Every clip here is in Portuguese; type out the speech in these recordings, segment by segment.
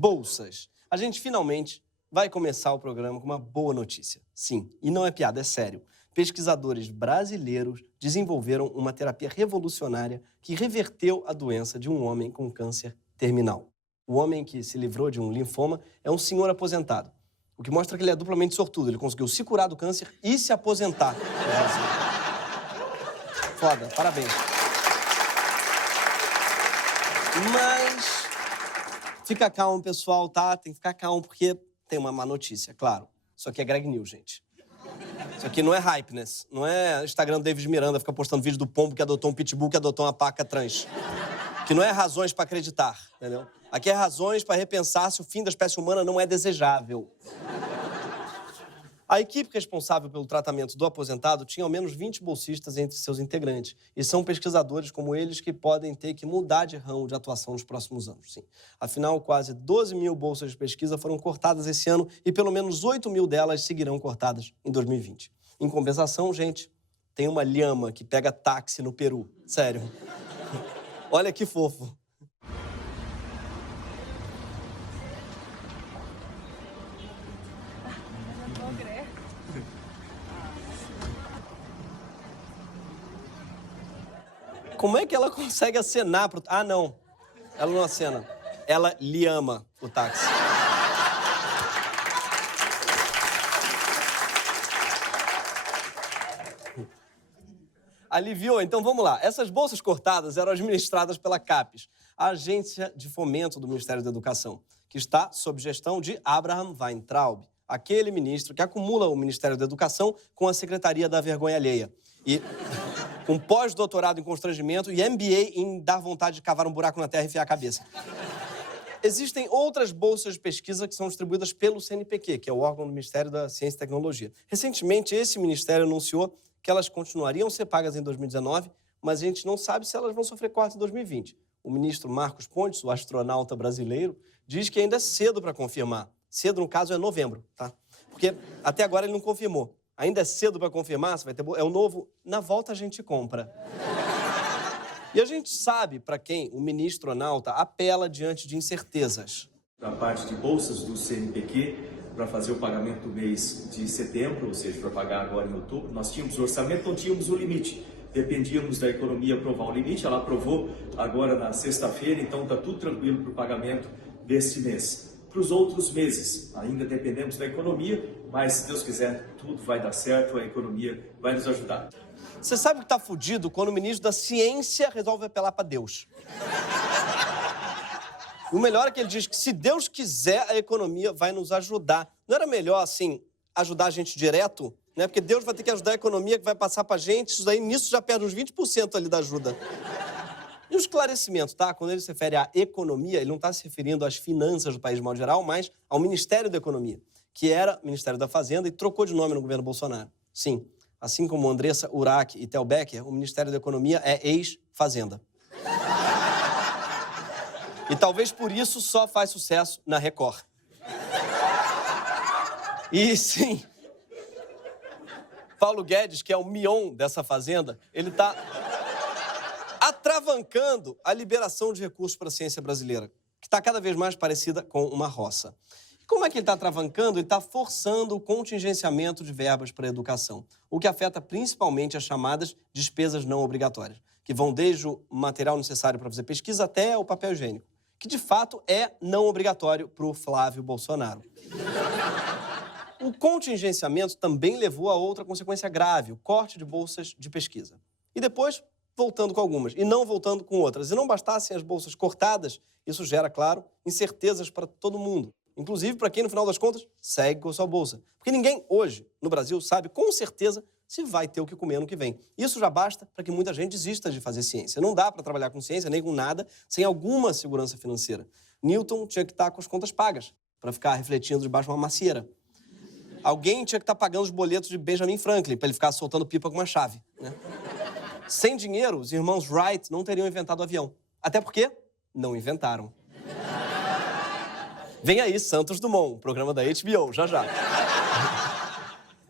bolsas. A gente finalmente vai começar o programa com uma boa notícia. Sim, e não é piada, é sério. Pesquisadores brasileiros desenvolveram uma terapia revolucionária que reverteu a doença de um homem com câncer terminal. O homem que se livrou de um linfoma é um senhor aposentado, o que mostra que ele é duplamente sortudo. Ele conseguiu se curar do câncer e se aposentar. Foda, parabéns. Mas fica calmo, pessoal, tá? Tem que ficar calmo porque tem uma má notícia, claro. Isso aqui é Greg News, gente. Isso aqui não é hypeness. Não é Instagram do David Miranda fica postando vídeo do pombo que adotou um pitbull que adotou uma paca trans. Que não é razões pra acreditar, entendeu? Aqui é razões pra repensar se o fim da espécie humana não é desejável. A equipe responsável pelo tratamento do aposentado tinha ao menos 20 bolsistas entre seus integrantes. E são pesquisadores como eles que podem ter que mudar de ramo de atuação nos próximos anos, sim. Afinal, quase 12 mil bolsas de pesquisa foram cortadas esse ano e pelo menos 8 mil delas seguirão cortadas em 2020. Em compensação, gente, tem uma lhama que pega táxi no Peru. Sério. Olha que fofo. Como é que ela consegue acenar pro... Ah, não. Ela não acena. Ela lhe ama o táxi. Aliviou? Então vamos lá. Essas bolsas cortadas eram administradas pela CAPES, a Agência de Fomento do Ministério da Educação, que está sob gestão de Abraham Weintraub, aquele ministro que acumula o Ministério da Educação com a Secretaria da Vergonha Alheia. E com pós-doutorado em constrangimento e MBA em dar vontade de cavar um buraco na terra e enfiar a cabeça. Existem outras bolsas de pesquisa que são distribuídas pelo CNPq, que é o órgão do Ministério da Ciência e Tecnologia. Recentemente, esse ministério anunciou que elas continuariam a ser pagas em 2019, mas a gente não sabe se elas vão sofrer corte em 2020. O ministro Marcos Pontes, o astronauta brasileiro, diz que ainda é cedo para confirmar. Cedo, no caso, é novembro, tá? Porque até agora ele não confirmou. Ainda é cedo para confirmar se vai ter... É o novo, na volta a gente compra. E a gente sabe para quem o ministro Onalta apela diante de incertezas. Da parte de bolsas do CNPq, para fazer o pagamento do mês de setembro, ou seja, para pagar agora em outubro, nós tínhamos o orçamento, não tínhamos o limite. Dependíamos da economia aprovar o limite, ela aprovou agora na sexta-feira, então está tudo tranquilo para o pagamento deste mês. Para os outros meses, ainda dependemos da economia, mas se Deus quiser, tudo vai dar certo, a economia vai nos ajudar. Você sabe que tá fudido quando o ministro da Ciência resolve apelar para Deus. O melhor é que ele diz que se Deus quiser, a economia vai nos ajudar. Não era melhor, assim, ajudar a gente direto? Né? Porque Deus vai ter que ajudar a economia que vai passar pra gente, isso daí, nisso já perde uns 20% ali da ajuda. E o esclarecimento, tá? Quando ele se refere à economia, ele não está se referindo às finanças do país de modo geral, mas ao Ministério da Economia, que era Ministério da Fazenda e trocou de nome no governo Bolsonaro. Sim, assim como Andressa Urach e Theo Becker, o Ministério da Economia é ex-Fazenda. E talvez por isso só faz sucesso na Record. E sim, Paulo Guedes, que é o Mion dessa fazenda, ele está atravancando a liberação de recursos para a ciência brasileira, que está cada vez mais parecida com uma roça. E como é que ele está atravancando? Ele está forçando o contingenciamento de verbas para a educação, o que afeta principalmente as chamadas despesas não obrigatórias, que vão desde o material necessário para fazer pesquisa até o papel higiênico, que de fato é não obrigatório para o Flávio Bolsonaro. O contingenciamento também levou a outra consequência grave, o corte de bolsas de pesquisa. E depois, voltando com algumas, e não voltando com outras. E não bastassem as bolsas cortadas, isso gera, claro, incertezas para todo mundo. Inclusive para quem, no final das contas, segue com a sua bolsa. Porque ninguém, hoje, no Brasil, sabe com certeza se vai ter o que comer no que vem. Isso já basta para que muita gente desista de fazer ciência. Não dá para trabalhar com ciência, nem com nada, sem alguma segurança financeira. Newton tinha que estar com as contas pagas, para ficar refletindo debaixo de uma macieira. Alguém tinha que estar pagando os boletos de Benjamin Franklin, para ele ficar soltando pipa com uma chave, né? Sem dinheiro, os irmãos Wright não teriam inventado o avião. Até porque não inventaram. Vem aí Santos Dumont, programa da HBO, já já.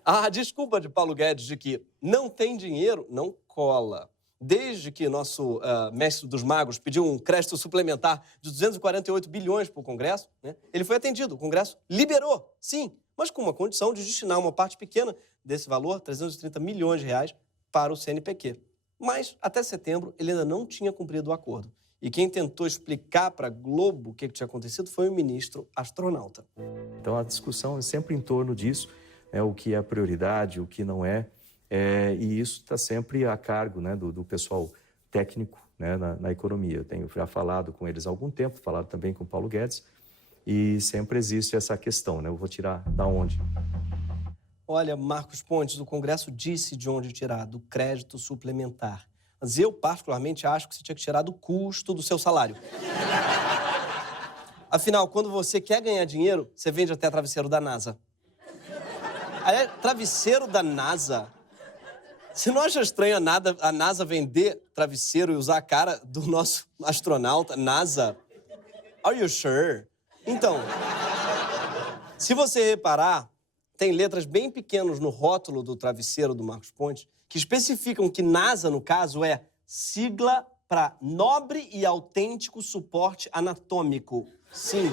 A desculpa de Paulo Guedes de que não tem dinheiro não cola. Desde que nosso mestre dos magos pediu um crédito suplementar de 248 bilhões para o Congresso, né, ele foi atendido. O Congresso liberou, sim, mas com uma condição de destinar uma parte pequena desse valor, 330 milhões de reais, para o CNPq. Mas, até setembro, ele ainda não tinha cumprido o acordo. E quem tentou explicar para a Globo o que tinha acontecido foi o ministro astronauta. Então, a discussão é sempre em torno disso, né, o que é prioridade, o que não é. E isso está sempre a cargo, né, do pessoal técnico, né, na economia. Eu tenho já falado com eles há algum tempo, falado também com o Paulo Guedes, e sempre existe essa questão, né? Eu vou tirar da onde? Olha, Marcos Pontes, o Congresso disse de onde tirar, do crédito suplementar. Mas eu, particularmente, acho que você tinha que tirar do custo do seu salário. Afinal, quando você quer ganhar dinheiro, você vende até travesseiro da NASA. Aliás, travesseiro da NASA? Você não acha estranho a NASA vender travesseiro e usar a cara do nosso astronauta? NASA? Are you sure? Então, se você reparar, tem letras bem pequenas no rótulo do travesseiro do Marcos Pontes que especificam que NASA, no caso, é sigla para Nobre e Autêntico Suporte Anatômico. Sim.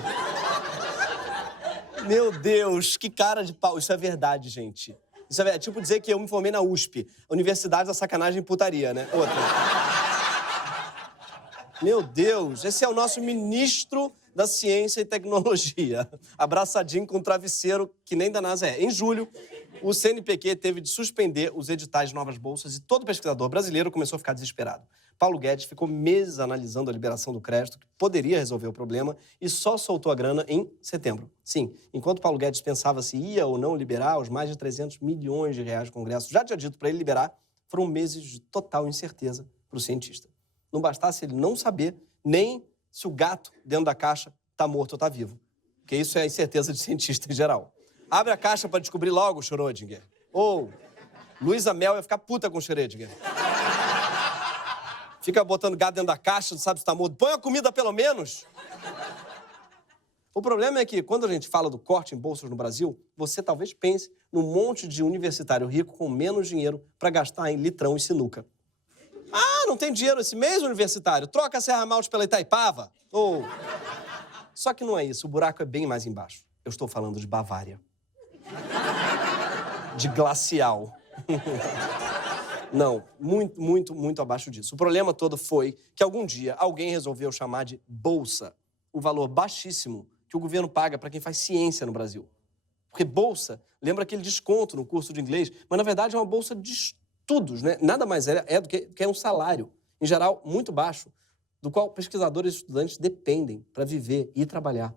Meu Deus, que cara de pau. Isso é verdade, gente. Isso é tipo dizer que eu me formei na USP, Universidade da Sacanagem e Putaria, né? Outra. Meu Deus, esse é o nosso ministro da Ciência e Tecnologia. Abraçadinho com um travesseiro que nem da NASA é. Em julho, o CNPq teve de suspender os editais de novas bolsas e todo pesquisador brasileiro começou a ficar desesperado. Paulo Guedes ficou meses analisando a liberação do crédito, que poderia resolver o problema, e só soltou a grana em setembro. Sim, enquanto Paulo Guedes pensava se ia ou não liberar os mais de 300 milhões de reais que o Congresso já tinha dito para ele liberar, foram meses de total incerteza para o cientista. Não bastasse ele não saber nem se o gato dentro da caixa está morto ou está vivo. Porque isso é a incerteza de cientista em geral. Abre a caixa para descobrir logo, Schrödinger. Ou Luísa Mel ia ficar puta com Schrödinger. Fica botando gato dentro da caixa, não sabe se está morto. Põe a comida pelo menos. O problema é que, quando a gente fala do corte em bolsas no Brasil, você talvez pense num monte de universitário rico com menos dinheiro para gastar em litrão e sinuca. Ah, não tem dinheiro esse mês, universitário? Troca a Serra Malte pela Itaipava. Ou... Só que não é isso, o buraco é bem mais embaixo. Eu estou falando de Bavária. De glacial. Não, muito abaixo disso. O problema todo foi que algum dia alguém resolveu chamar de bolsa o valor baixíssimo que o governo paga para quem faz ciência no Brasil. Porque bolsa lembra aquele desconto no curso de inglês, mas na verdade é uma bolsa de estudos, né? Nada mais é do que um salário, em geral, muito baixo, do qual pesquisadores e estudantes dependem para viver e trabalhar.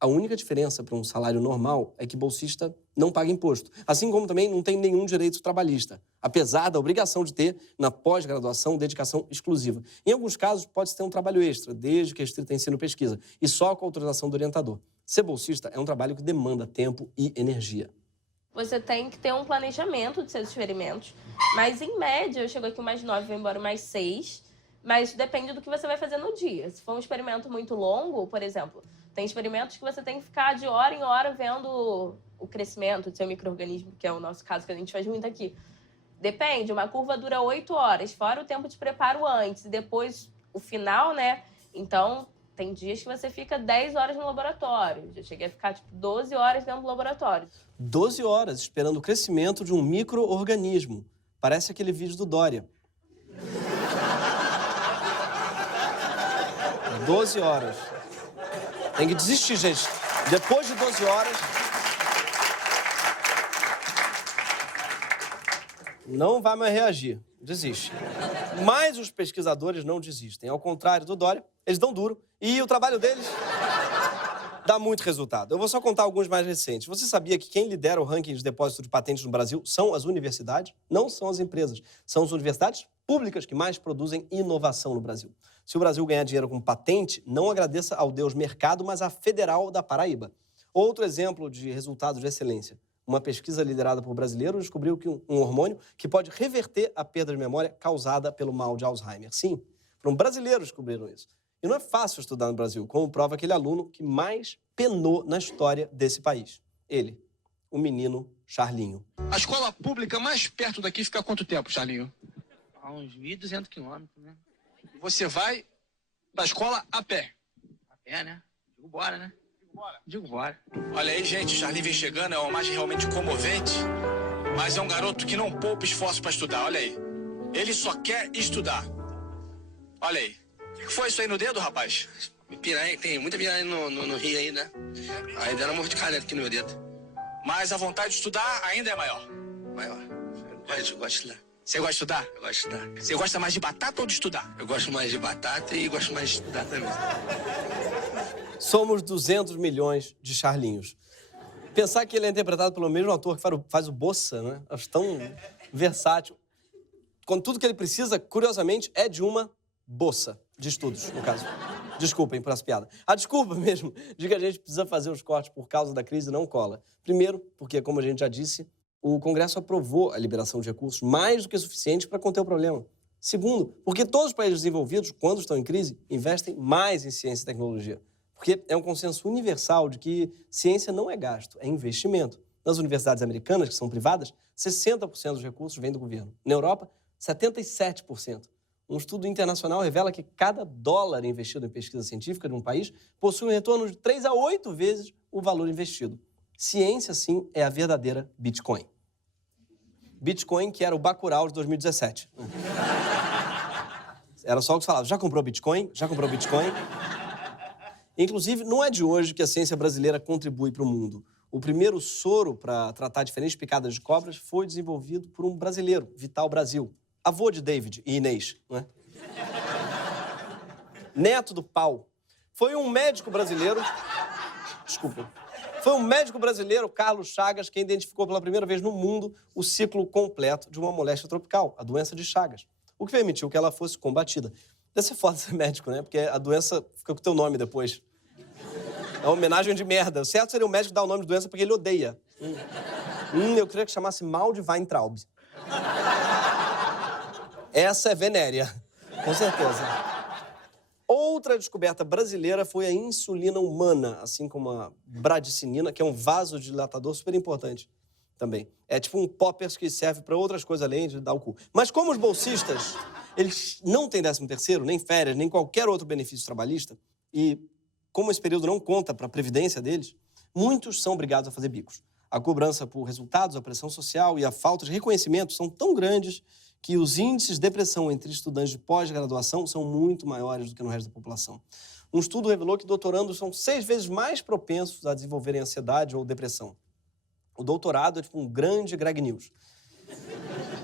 A única diferença para um salário normal é que bolsista não paga imposto, assim como também não tem nenhum direito trabalhista, apesar da obrigação de ter, na pós-graduação, dedicação exclusiva. Em alguns casos, pode-se ter um trabalho extra, desde que restrito a ensino e pesquisa, e só com a autorização do orientador. Ser bolsista é um trabalho que demanda tempo e energia. Você tem que ter um planejamento de seus experimentos, mas, em média, eu chego aqui mais 9, vou embora mais 6, mas depende do que você vai fazer no dia. Se for um experimento muito longo, por exemplo, tem experimentos que você tem que ficar de hora em hora vendo o crescimento do seu micro-organismo, que é o nosso caso que a gente faz muito aqui. Depende, uma curva dura 8 horas, fora o tempo de preparo antes e depois o final, né? Então, tem dias que você fica 10 horas no laboratório. Já cheguei a ficar, 12 horas dentro do laboratório. 12 horas esperando o crescimento de um micro-organismo. Parece aquele vídeo do Dória. 12 horas. Tem que desistir, gente. Depois de 12 horas... não vai mais reagir. Desiste. Mas os pesquisadores não desistem. Ao contrário do Dória, eles dão duro. E o trabalho deles dá muito resultado. Eu vou só contar alguns mais recentes. Você sabia que quem lidera o ranking de depósito de patentes no Brasil são as universidades? Não são as empresas. São as universidades públicas que mais produzem inovação no Brasil. Se o Brasil ganhar dinheiro com patente, não agradeça ao Deus mercado, mas à Federal da Paraíba. Outro exemplo de resultado de excelência. Uma pesquisa liderada por brasileiros descobriu que um hormônio que pode reverter a perda de memória causada pelo mal de Alzheimer. Sim, foram brasileiros que descobriram isso. E não é fácil estudar no Brasil, como prova aquele aluno que mais penou na história desse país. Ele, o menino Charlinho. A escola pública mais perto daqui fica há quanto tempo, Charlinho? A uns 1.200 quilômetros, né? Você vai pra escola a pé. A pé, né? Digo bora, né? Digo bora. Olha aí, gente, o Charlinho vem chegando, é uma imagem realmente comovente, mas é um garoto que não poupa esforço pra estudar, olha aí. Ele só quer estudar. Olha aí. O que foi isso aí no dedo, rapaz? Piranha, tem muita piranha no rio aí, né? Aí deram uma mordicada aqui no meu dedo. Mas a vontade de estudar ainda é maior. Maior. Eu gosto de estudar. Você gosta de estudar? Eu gosto de estudar. Você gosta mais de batata ou de estudar? Eu gosto mais de batata e gosto mais de estudar também. Somos 200 milhões de Charlinhos. Pensar que ele é interpretado pelo mesmo ator que faz o Bossa, né? Acho tão versátil. Quando tudo que ele precisa, curiosamente, é de uma bolsa de estudos, no caso. Desculpem por essa piada. A desculpa mesmo de que a gente precisa fazer os cortes por causa da crise não cola. Primeiro, porque, como a gente já disse, o Congresso aprovou a liberação de recursos mais do que suficiente para conter o problema. Segundo, porque todos os países desenvolvidos, quando estão em crise, investem mais em ciência e tecnologia. Porque é um consenso universal de que ciência não é gasto, é investimento. Nas universidades americanas, que são privadas, 60% dos recursos vêm do governo. Na Europa, 77%. Um estudo internacional revela que cada dólar investido em pesquisa científica de um país possui um retorno de 3 a 8 vezes o valor investido. Ciência, sim, é a verdadeira Bitcoin. Bitcoin, que era o Bacurau de 2017. Era só o que se falava. Já comprou Bitcoin? Já comprou Bitcoin? Inclusive, não é de hoje que a ciência brasileira contribui para o mundo. O primeiro soro para tratar diferentes picadas de cobras foi desenvolvido por um brasileiro, Vital Brasil. Avô de David e Inês, não é? Neto do pau. Foi um médico brasileiro... Desculpa. Foi um médico brasileiro, Carlos Chagas, quem identificou pela primeira vez no mundo o ciclo completo de uma moléstia tropical, a doença de Chagas. O que permitiu que ela fosse combatida. Deve ser foda ser médico, né? Porque a doença fica com o teu nome depois. É uma homenagem de merda. O certo seria o médico dar o nome de doença porque ele odeia. Eu queria que chamasse mal de Weintraub. Essa é venérea, com certeza. Outra descoberta brasileira foi a insulina humana, assim como a bradicinina, que é um vasodilatador super importante também. É tipo um poppers que serve para outras coisas além de dar o cu. Mas como os bolsistas, eles não têm 13º, nem férias, nem qualquer outro benefício trabalhista, e como esse período não conta para a previdência deles, muitos são obrigados a fazer bicos. A cobrança por resultados, a pressão social e a falta de reconhecimento são tão grandes que os índices de depressão entre estudantes de pós-graduação são muito maiores do que no resto da população. Um estudo revelou que doutorandos são 6 vezes mais propensos a desenvolverem ansiedade ou depressão. O doutorado é tipo um grande Greg News.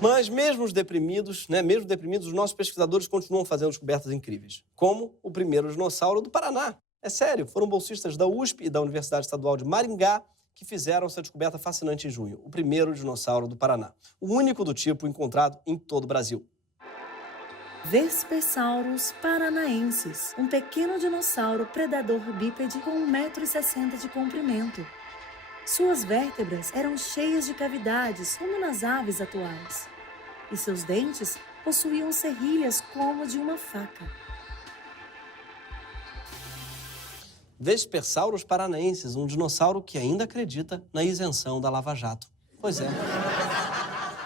Mas mesmo deprimidos, os nossos pesquisadores continuam fazendo descobertas incríveis. Como o primeiro dinossauro do Paraná. É sério, foram bolsistas da USP e da Universidade Estadual de Maringá que fizeram essa descoberta fascinante em junho. O primeiro dinossauro do Paraná. O único do tipo encontrado em todo o Brasil. Vespersaurus paranaensis, um pequeno dinossauro predador bípede com 1,60 m de comprimento. Suas vértebras eram cheias de cavidades, como nas aves atuais. E seus dentes possuíam serrilhas como de uma faca. Vespersaurus paranaensis, um dinossauro que ainda acredita na isenção da Lava Jato. Pois é.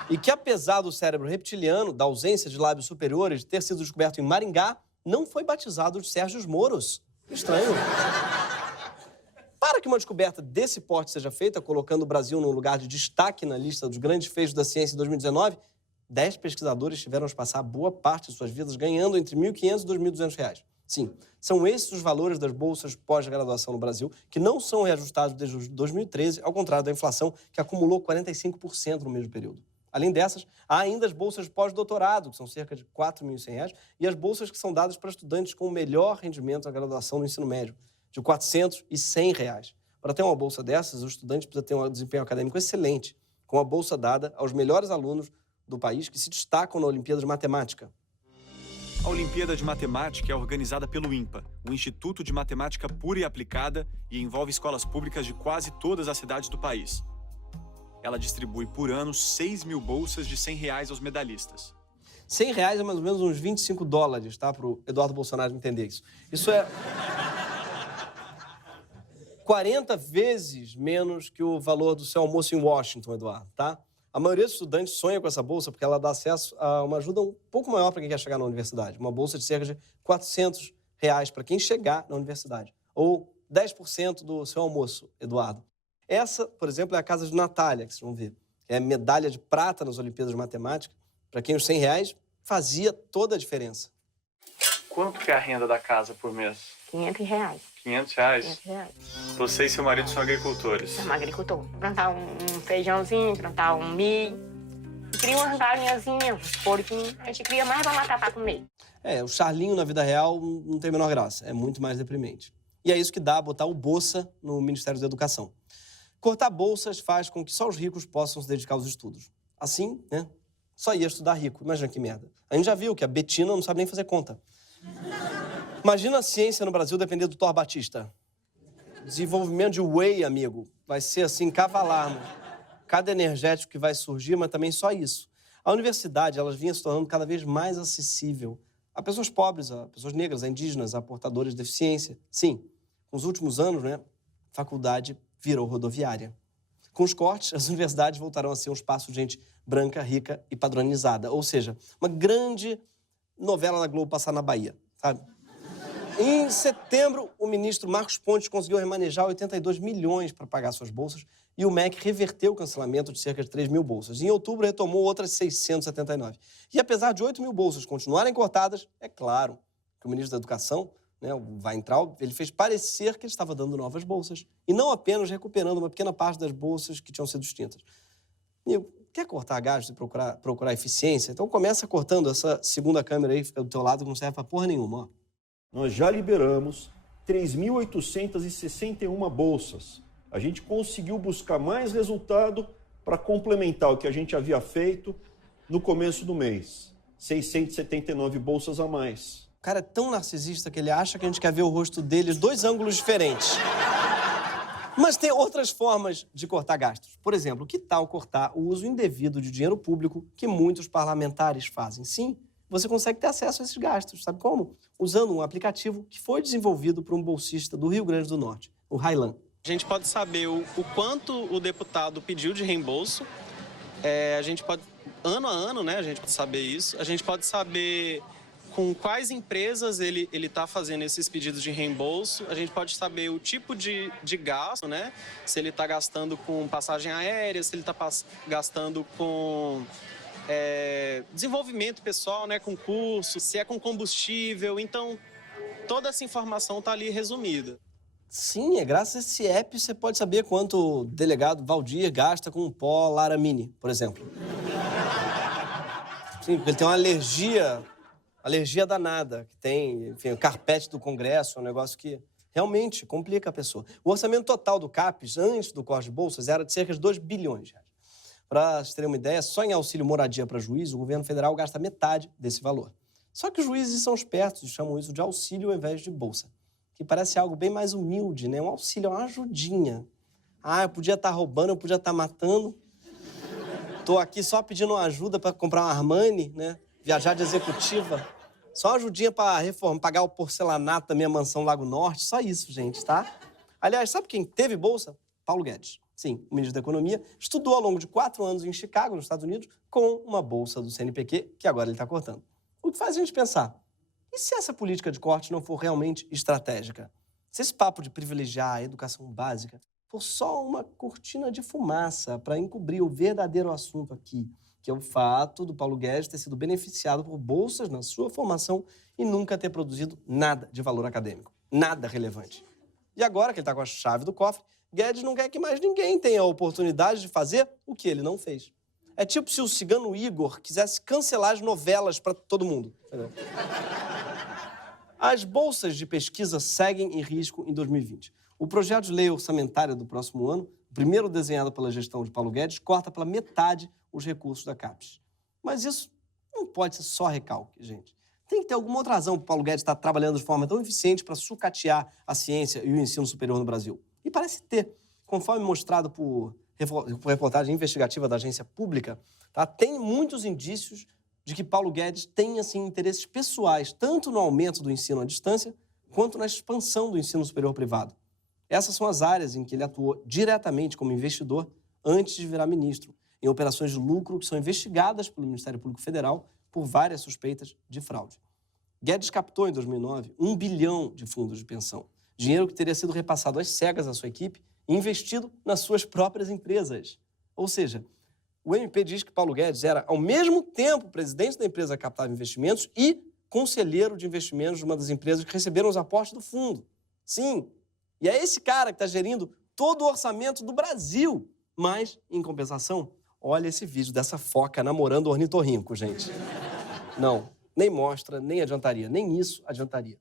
E que, apesar do cérebro reptiliano, da ausência de lábios superiores, de ter sido descoberto em Maringá, não foi batizado de Sérgios Moros. Estranho. Para que uma descoberta desse porte seja feita, colocando o Brasil num lugar de destaque na lista dos grandes feitos da ciência em 2019, 10 pesquisadores tiveram de passar boa parte de suas vidas ganhando entre R$ 1.500 e R$ 2.200. Sim, são esses os valores das bolsas pós-graduação no Brasil, que não são reajustados desde 2013, ao contrário da inflação, que acumulou 45% no mesmo período. Além dessas, há ainda as bolsas pós-doutorado, que são cerca de R$ 4.100, e as bolsas que são dadas para estudantes com o melhor rendimento da graduação no ensino médio, de R$ 400 e R$ 100. Para ter uma bolsa dessas, o estudante precisa ter um desempenho acadêmico excelente, com a bolsa dada aos melhores alunos do país que se destacam na Olimpíada de Matemática. A Olimpíada de Matemática é organizada pelo INPA, o Instituto de Matemática Pura e Aplicada, e envolve escolas públicas de quase todas as cidades do país. Ela distribui por ano 6.000 bolsas de R$ 100 aos medalhistas. R$ 100 é mais ou menos uns $25, tá? Para o Eduardo Bolsonaro entender isso. Isso é 40 vezes menos que o valor do seu almoço em Washington, Eduardo, tá? A maioria dos estudantes sonha com essa bolsa porque ela dá acesso a uma ajuda um pouco maior para quem quer chegar na universidade. Uma bolsa de cerca de R$400 para quem chegar na universidade. Ou 10% do seu almoço, Eduardo. Essa, por exemplo, é a casa de Natália, que vocês vão ver. É medalha de prata nas Olimpíadas de Matemática. Para quem os R$100 fazia toda a diferença. Quanto que é a renda da casa por mês? R$500. R$500? R$500. Você e seu marido são agricultores. Sou uma agricultor. Plantar um feijãozinho, plantar um milho. Cria umas galinhazinhas, uns porquinhos. A gente cria mais pra matar pra comer. O Charlinho na vida real não tem a menor graça. É muito mais deprimente. E é isso que dá botar o Bolsa no Ministério da Educação. Cortar bolsas faz com que só os ricos possam se dedicar aos estudos. Assim, né? Só ia estudar rico. Imagina que merda. A gente já viu que a Betina não sabe nem fazer conta. Imagina a ciência no Brasil depender do Thor Batista. Desenvolvimento de whey, amigo, vai ser assim, cavalar, mano. Cada energético que vai surgir, mas também só isso. A universidade, elas vinha se tornando cada vez mais acessível a pessoas pobres, a pessoas negras, a indígenas, a portadores de deficiência. Sim, com os últimos anos, né, a faculdade virou rodoviária. Com os cortes, as universidades voltarão a ser um espaço de gente branca, rica e padronizada. Ou seja, uma grande novela da Globo passar na Bahia, sabe? Em setembro, o ministro Marcos Pontes conseguiu remanejar 82 milhões para pagar suas bolsas e o MEC reverteu o cancelamento de cerca de 3 mil bolsas. Em outubro, retomou outras 679. E apesar de 8 mil bolsas continuarem cortadas, é claro que o ministro da Educação, né, o Weintraub, ele fez parecer que ele estava dando novas bolsas e não apenas recuperando uma pequena parte das bolsas que tinham sido extintas. E quer cortar gastos e procurar eficiência? Então começa cortando essa segunda câmera aí, fica do teu lado, que não serve pra porra nenhuma, ó. Nós já liberamos 3.861 bolsas. A gente conseguiu buscar mais resultado para complementar o que a gente havia feito no começo do mês. 679 bolsas a mais. O cara é tão narcisista que ele acha que a gente quer ver o rosto dele, dois ângulos diferentes. Mas tem outras formas de cortar gastos. Por exemplo, que tal cortar o uso indevido de dinheiro público que muitos parlamentares fazem? Sim, você consegue ter acesso a esses gastos. Sabe como? Usando um aplicativo que foi desenvolvido por um bolsista do Rio Grande do Norte, o Railan. A gente pode saber o quanto o deputado pediu de reembolso. A gente pode, ano a ano, né, a gente pode saber isso. A gente pode saber com quais empresas ele está fazendo esses pedidos de reembolso. A gente pode saber o tipo de gasto, né? Se ele está gastando com passagem aérea, se ele está gastando com desenvolvimento pessoal, né? Com curso, se é com combustível. Então, toda essa informação está ali resumida. Sim, graças a esse app você pode saber quanto o delegado Valdir gasta com um pó Laramine, por exemplo. Sim, porque ele tem uma alergia danada, que tem, enfim, o carpete do Congresso, um negócio que realmente complica a pessoa. O orçamento total do CAPES, antes do corte de bolsas, era de cerca de 2 bilhões de reais. Para vocês terem uma ideia, só em auxílio moradia para juiz, o governo federal gasta metade desse valor. Só que os juízes são espertos e chamam isso de auxílio ao invés de bolsa, que parece algo bem mais humilde, né? Um auxílio, uma ajudinha. Ah, eu podia estar roubando, eu podia estar matando. Tô aqui só pedindo uma ajuda para comprar uma Armani, né? Viajar de executiva. Só uma ajudinha para reformar, pagar o porcelanato da minha mansão Lago Norte. Só isso, gente, tá? Aliás, sabe quem teve bolsa? Paulo Guedes. Sim, o ministro da Economia estudou ao longo de 4 anos em Chicago, nos Estados Unidos, com uma bolsa do CNPq, que agora ele está cortando. O que faz a gente pensar, e se essa política de corte não for realmente estratégica? Se esse papo de privilegiar a educação básica for só uma cortina de fumaça para encobrir o verdadeiro assunto aqui, que é o fato do Paulo Guedes ter sido beneficiado por bolsas na sua formação e nunca ter produzido nada de valor acadêmico, nada relevante. E agora que ele está com a chave do cofre, Guedes não quer que mais ninguém tenha a oportunidade de fazer o que ele não fez. É tipo se o cigano Igor quisesse cancelar as novelas para todo mundo. Entendeu? As bolsas de pesquisa seguem em risco em 2020. O projeto de lei orçamentária do próximo ano, o primeiro desenhado pela gestão de Paulo Guedes, corta pela metade os recursos da CAPES. Mas isso não pode ser só recalque, gente. Tem que ter alguma outra razão para o Paulo Guedes estar trabalhando de forma tão eficiente para sucatear a ciência e o ensino superior no Brasil. E parece ter, conforme mostrado por reportagem investigativa da agência pública, tá? Tem muitos indícios de que Paulo Guedes tem, assim, interesses pessoais, tanto no aumento do ensino à distância, quanto na expansão do ensino superior privado. Essas são as áreas em que ele atuou diretamente como investidor antes de virar ministro. em operações de lucro que são investigadas pelo Ministério Público Federal por várias suspeitas de fraude. Guedes captou, em 2009, 1 bilhão de fundos de pensão. Dinheiro que teria sido repassado às cegas à sua equipe e investido nas suas próprias empresas. Ou seja, o MP diz que Paulo Guedes era, ao mesmo tempo, presidente da empresa Capital Investimentos e conselheiro de investimentos de uma das empresas que receberam os aportes do fundo. Sim, e é esse cara que está gerindo todo o orçamento do Brasil. Mas, em compensação, olha esse vídeo dessa foca namorando o ornitorrinco, gente. Não, nem mostra, nem adiantaria. Nem isso adiantaria.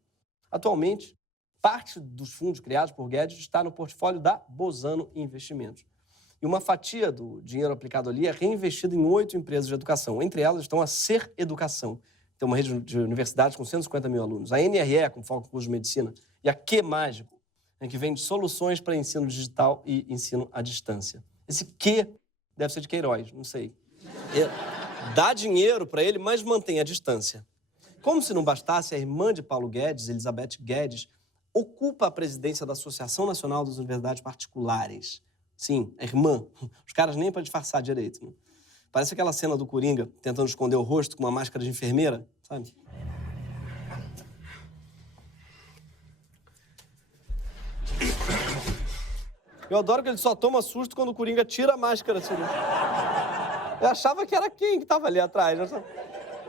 Atualmente, parte dos fundos criados por Guedes está no portfólio da Bozano Investimentos. E uma fatia do dinheiro aplicado ali é reinvestida em 8 empresas de educação. Entre elas estão a Ser Educação, tem uma rede de universidades com 150 mil alunos. A NRE, com foco em curso de medicina. E a Que Mágico, que vende soluções para ensino digital e ensino à distância. Esse Que deve ser de Queiroz, não sei. Dá dinheiro para ele, mas mantém a distância. Como se não bastasse, a irmã de Paulo Guedes, Elizabeth Guedes, ocupa a presidência da Associação Nacional das Universidades Particulares. Sim, a irmã. Os caras nem para disfarçar direito. Né? Parece aquela cena do Coringa tentando esconder o rosto com uma máscara de enfermeira, sabe? Eu adoro que ele só toma susto quando o Coringa tira a máscara. Assim. Eu achava que era quem que estava ali atrás.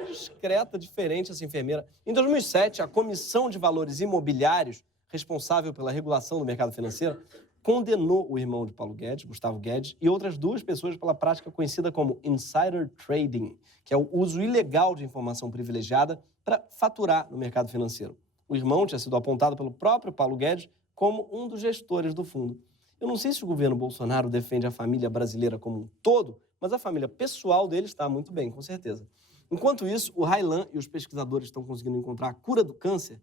Discreta, diferente essa enfermeira. Em 2007, a Comissão de Valores Imobiliários, responsável pela regulação do mercado financeiro, condenou o irmão de Paulo Guedes, Gustavo Guedes, e outras 2 pessoas pela prática conhecida como insider trading, que é o uso ilegal de informação privilegiada para faturar no mercado financeiro. O irmão tinha sido apontado pelo próprio Paulo Guedes como um dos gestores do fundo. Eu não sei se o governo Bolsonaro defende a família brasileira como um todo, mas a família pessoal dele está muito bem, com certeza. Enquanto isso, o Railan e os pesquisadores estão conseguindo encontrar a cura do câncer,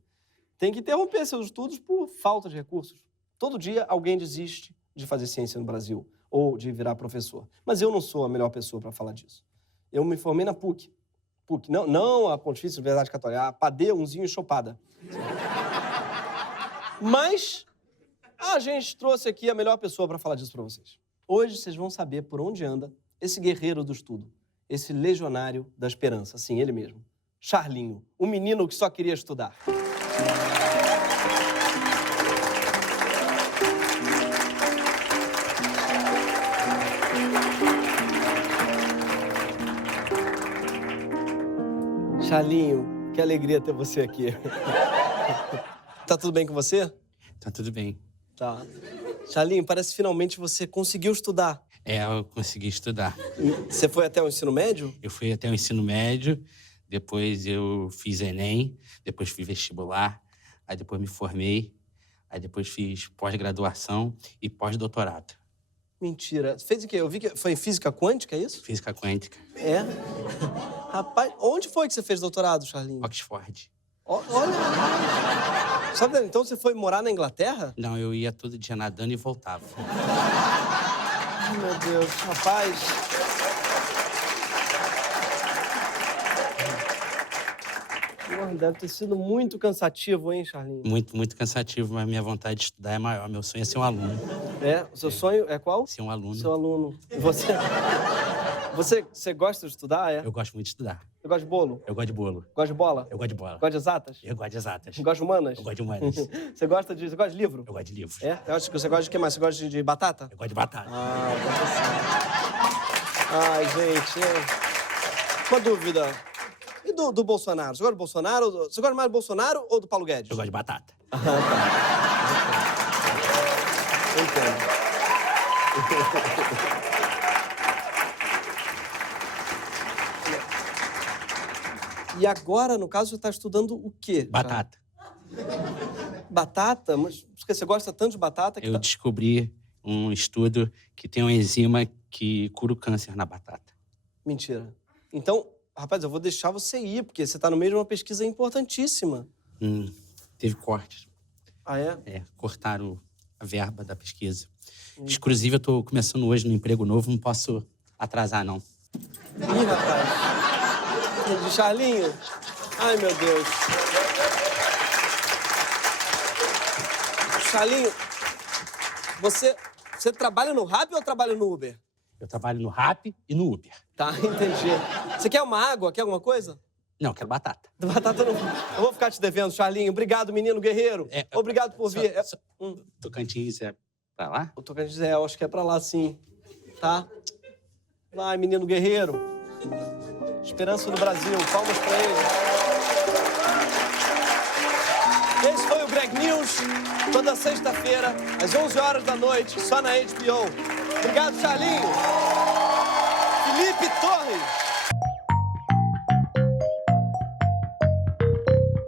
têm que interromper seus estudos por falta de recursos. Todo dia alguém desiste de fazer ciência no Brasil ou de virar professor. Mas eu não sou a melhor pessoa para falar disso. Eu me formei na PUC. PUC, não a Pontifícia Universidade Católica, a Padê, Unzinho e Chopada. Mas a gente trouxe aqui a melhor pessoa para falar disso para vocês. Hoje vocês vão saber por onde anda esse guerreiro do estudo, esse legionário da esperança, sim, ele mesmo. Charlinho, o menino que só queria estudar. Charlinho, que alegria ter você aqui. Tá tudo bem com você? Tá tudo bem. Tá. Charlinho, parece que finalmente você conseguiu estudar. É, eu consegui estudar. Você foi até o ensino médio? Eu fui até o ensino médio, depois eu fiz Enem, depois fiz vestibular, aí depois me formei, aí depois fiz pós-graduação e pós-doutorado. Mentira. Fez o quê? Eu vi que foi em física quântica, é isso? Física quântica. É? Rapaz, onde foi que você fez doutorado, Charlinho? Oxford. Olha! Sabe, então você foi morar na Inglaterra? Não, eu ia todo dia nadando e voltava. Ai, meu Deus, rapaz. Porra, deve ter sido muito cansativo, hein, Charlinho? Muito cansativo, mas minha vontade de estudar é maior. Meu sonho é ser um aluno. É? O seu sonho é qual? Ser um aluno. Ser um aluno. E você gosta de estudar, é? Eu gosto muito de estudar. Você gosta de bolo? Eu gosto de bolo. Gosta de bola? Eu gosto de bola. Gosta de exatas? Eu gosto de exatas. Gosta de humanas? Eu gosto de humanas. Você gosta de livro? Eu gosto de livros. É? Eu acho que você gosta de quê mais? Você gosta de batata? Eu gosto de batata. Ah, gosta sim. Ai, gente. Uma dúvida. E do Bolsonaro? Você gosta do Bolsonaro? Você gosta mais do Bolsonaro ou do Paulo Guedes? Eu gosto de batata. Ah, tá. Eu entendo. E agora, no caso, você está estudando o quê? Batata. Batata? Mas você gosta tanto de batata que... Eu descobri um estudo que tem uma enzima que cura o câncer na batata. Mentira. Então, rapaz, eu vou deixar você ir, porque você está no meio de uma pesquisa importantíssima. Teve cortes. Ah, é? É, cortaram a verba da pesquisa. Exclusive, eu estou começando hoje no emprego novo, não posso atrasar, não. Ih, rapaz. De Charlinho? Ai, meu Deus. Charlinho, você trabalha no Rappi ou trabalha no Uber? Eu trabalho no Rappi e no Uber. Tá, entendi. Você quer uma água? Quer alguma coisa? Não, quero batata. Batata não. Eu vou ficar te devendo, Charlinho. Obrigado, menino guerreiro. Obrigado por vir. Tocantins é pra lá? O Tocantins eu acho que é pra lá, sim. Tá? Vai, menino guerreiro. Esperança no Brasil. Palmas pra ele. Esse foi o Greg News. Toda sexta-feira, às 11 horas da noite, só na HBO. Obrigado, Charlinho.